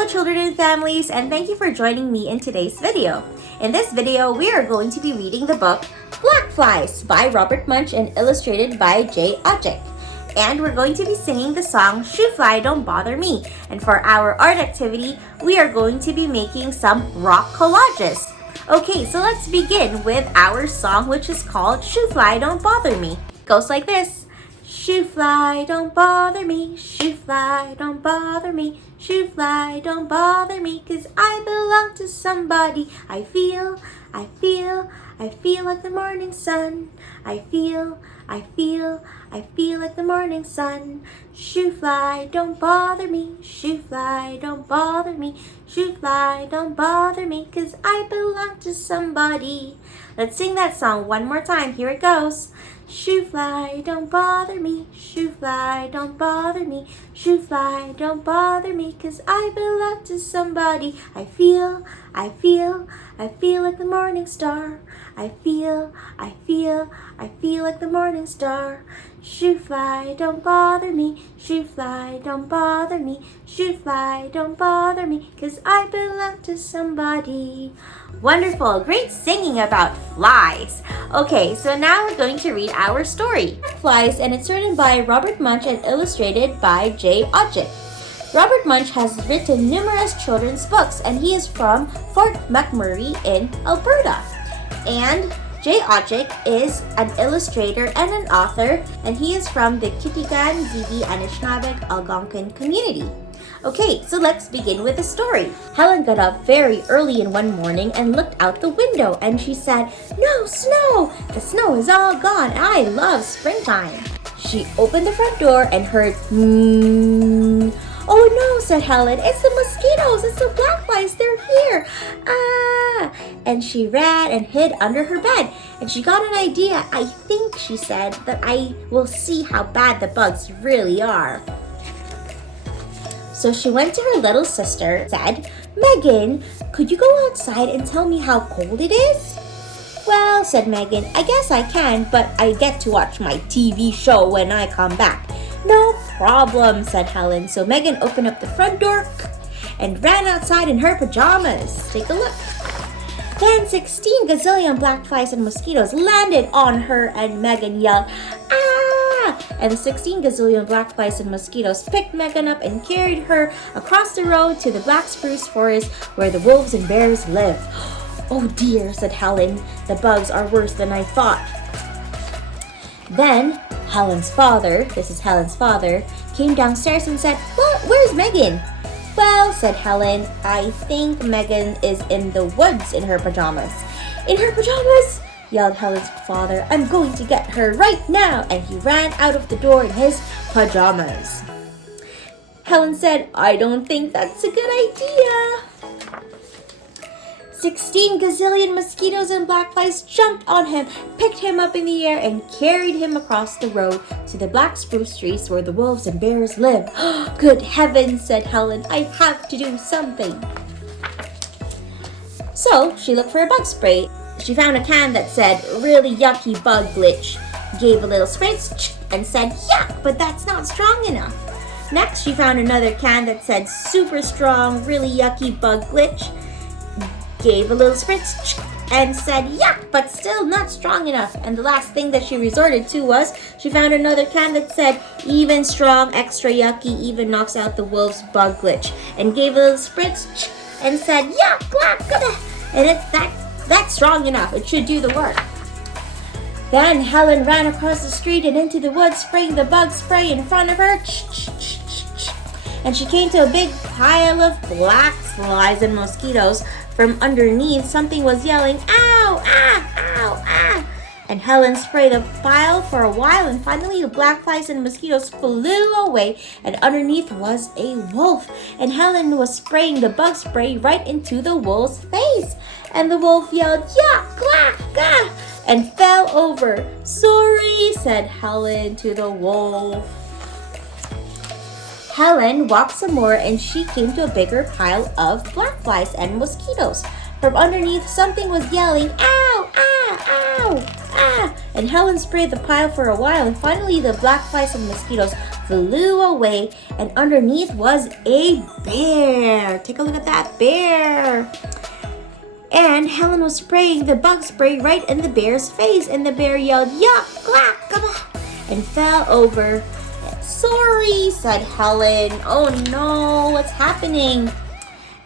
Hello children and families, and thank you for joining me in today's video. In this video, we are going to be reading the book Blackflies by Robert Munsch and illustrated by Odijick. And we're going to be singing the song Shoo Fly Don't Bother Me. And for our art activity, we are going to be making some rock collages. Okay, so let's begin with our song, which is called Shoo Fly Don't Bother Me. It goes like this. Shoo fly, don't bother me, shoo fly, don't bother me, shoo fly, don't bother me, 'cause I belong to somebody. I feel like the morning sun. I feel like the morning sun. Shoo fly, don't bother me, shoo fly, don't bother me, shoo fly, don't bother me, 'cause I belong to somebody. Let's sing that song one more time. Here it goes. Shoo fly, don't bother me, shoo fly, don't bother me, shoo fly, don't bother me, 'cause I belong to somebody. I feel like the morning star. I feel like the morning star. Shoo fly, don't bother me, shoo fly, don't bother me, shoo fly, don't bother me, 'cause I belong to somebody. Wonderful, great singing about flies. Okay, so now we're going to read our story. Flies, and it's written by Robert Munsch and illustrated by Odijick. Robert Munsch has written numerous children's books, and he is from Fort McMurray in Alberta. And Odijick is an illustrator and an author, and he is from the Kitigan, Zibi, Anishinaabe, Algonquin community. Okay, so let's begin with the story. Helen got up very early in one morning and looked out the window, and she said, "No snow! The snow is all gone. I love springtime." She opened the front door and heard, "Oh no," said Helen, "it's the mosquitoes, it's the blackflies, they're here. Ah!" And she ran and hid under her bed, and she got an idea. "I think," she said, "that I will see how bad the bugs really are." So she went to her little sister and said, "Megan, could you go outside and tell me how cold it is?" "Well," said Megan, "I guess I can, but I get to watch my TV show when I come back." "No problem," said Helen. So Megan opened up the front door and ran outside in her pajamas. Take a look. Then 16 gazillion blackflies and mosquitoes landed on her, and Megan yelled, "Ah!" And the 16 gazillion blackflies and mosquitoes picked Megan up and carried her across the road to the black spruce forest where the wolves and bears live. "Oh dear," said Helen, "the bugs are worse than I thought." Then Helen's father, this is Helen's father, came downstairs and said, "What? Where's Megan?" "Well," said Helen, "I think Megan is in the woods in her pajamas." "In her pajamas?" yelled Helen's father. "I'm going to get her right now." And he ran out of the door in his pajamas. Helen said, "I don't think that's a good idea." 16 gazillion mosquitoes and blackflies jumped on him, picked him up in the air, and carried him across the road to the black spruce trees where the wolves and bears live. "Good heavens," said Helen, "I have to do something." So she looked for a bug spray. She found a can that said, "Really yucky bug glitch," gave a little spritz, and said, "Yuck, but that's not strong enough." Next, she found another can that said, "Super strong, really yucky bug glitch," gave a little spritz, and said, "Yuck, but still not strong enough." And the last thing that she resorted to was, she found another can that said, "Even strong, extra yucky, even knocks out the wolf's bug glitch," and gave a little spritz, and said, "Yuck, and that's strong enough. It should do the work." Then Helen ran across the street and into the woods, spraying the bug spray in front of her. And she came to a big pile of black flies and mosquitoes. From underneath, something was yelling, "Ow, ah, ow, ah." And Helen sprayed the pile for a while, and finally the blackflies and mosquitoes flew away, and underneath was a wolf. And Helen was spraying the bug spray right into the wolf's face. And the wolf yelled, "Yuck, quack, gah," and fell over. "Sorry," said Helen to the wolf. Helen walked some more, and she came to a bigger pile of blackflies and mosquitoes. From underneath, something was yelling, "Ow, ah, ow." ah! And Helen sprayed the pile for a while, and finally the blackflies and mosquitoes flew away, and underneath was a bear. Take a look at that bear. And Helen was spraying the bug spray right in the bear's face, and the bear yelled, yuck, quack, and fell over. Sorry, said Helen. Oh no, what's happening?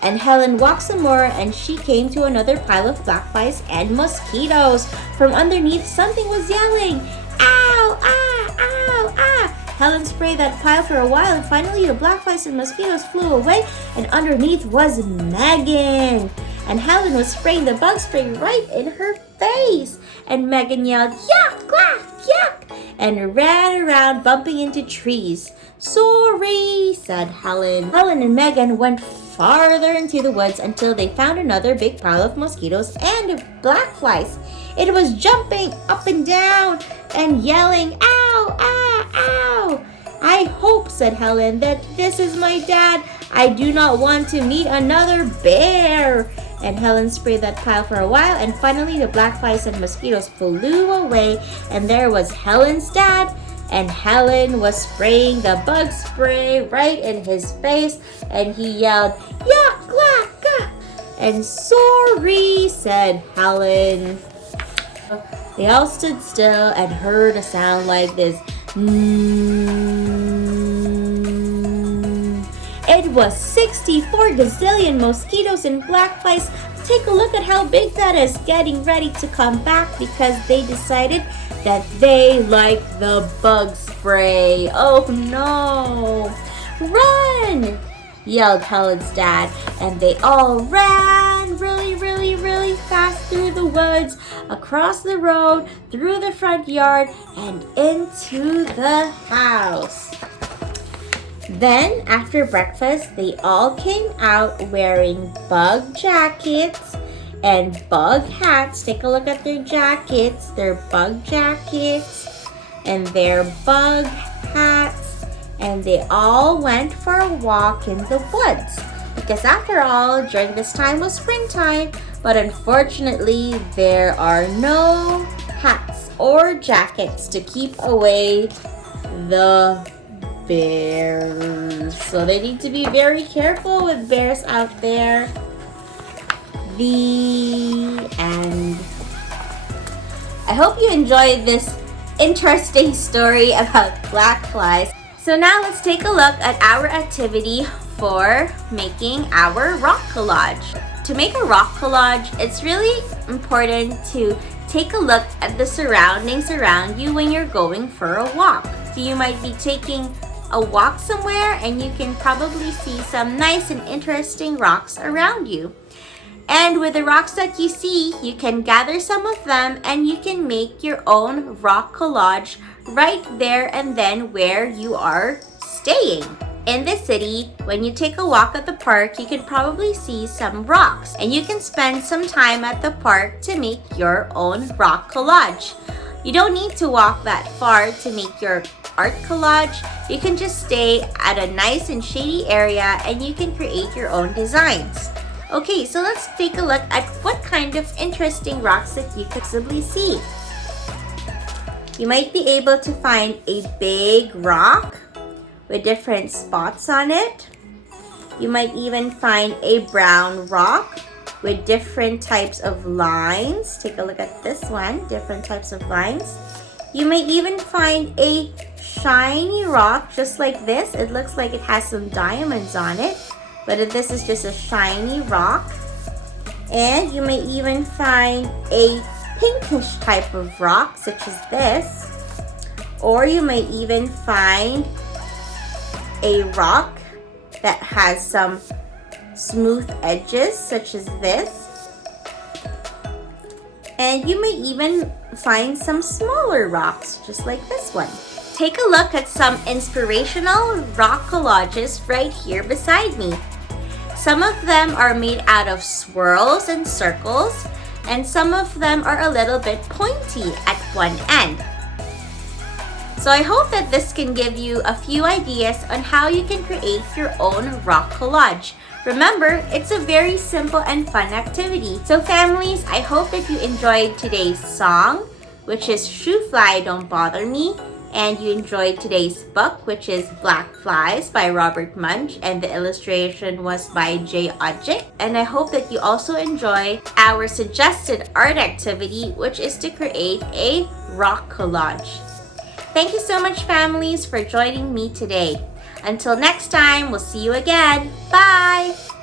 And Helen walked some more, and she came to another pile of blackflies and mosquitoes. From underneath, something was yelling, ow, ah, ow, ah. Helen sprayed that pile for a while, and finally the blackflies and mosquitoes flew away, and underneath was Megan. And Helen was spraying the bug spray right in her face. And Megan yelled, yuck, quack, yuck, and ran around bumping into trees. Sorry, said Helen. Helen and Megan went farther into the woods until they found another big pile of mosquitoes and blackflies. It was jumping up and down and yelling, ow, ah, ow. I hope, said Helen, that this is my dad. I do not want to meet another bear. And Helen sprayed that pile for a while, and finally the blackflies and mosquitoes flew away, and there was Helen's dad, and Helen was spraying the bug spray right in his face, and he yelled, yuck, quack, quack. And sorry, said Helen. They all stood still and heard a sound like this. It was 64 gazillion mosquitoes and blackflies. Take a look at how big that is, getting ready to come back because they decided that they like the bug spray. Oh no! Run! Yelled Helen's dad, and they all ran really, really, really fast through the woods, across the road, through the front yard, and into the house. Then, after breakfast, they all came out wearing bug jackets and bug hats. Take a look at their jackets, their bug jackets, and their bug hats. And they all went for a walk in the woods. Because after all, during this time was springtime, but unfortunately, there are no hats or jackets to keep away the bears. So they need to be very careful with bears out there. The end. I hope you enjoyed this interesting story about blackflies. So now let's take a look at our activity for making our rock collage. To make a rock collage, it's really important to take a look at the surroundings around you when you're going for a walk. So you might be taking a walk somewhere and you can probably see some nice and interesting rocks around you. And with the rocks that you see, you can gather some of them and you can make your own rock collage right there and then where you are staying. In the city, when you take a walk at the park, you can probably see some rocks and you can spend some time at the park to make your own rock collage. You don't need to walk that far to make your art collage. You can just stay at a nice and shady area and you can create your own designs. Okay, so let's take a look at what kind of interesting rocks that you could possibly see. You might be able to find a big rock with different spots on it. You might even find a brown rock with different types of lines. Take a look at this one, different types of lines. You may even find a shiny rock just like this. It looks like it has some diamonds on it, but this is just a shiny rock. And you may even find a pinkish type of rock such as this, or you may even find a rock that has some smooth edges such as this, and you may even find some smaller rocks just like this one. Take a look at some inspirational rock collages right here beside me. Some of them are made out of swirls and circles, and some of them are a little bit pointy at one end. So I hope that this can give you a few ideas on how you can create your own rock collage. Remember, it's a very simple and fun activity. So families, I hope that you enjoyed today's song, which is Shoe Don't Bother Me, and you enjoyed today's book, which is Blackflies by Robert Munsch, and the illustration was by Odijick. And I hope that you also enjoy our suggested art activity, which is to create a rock collage. Thank you so much, families, for joining me today. Until next time, we'll see you again. Bye!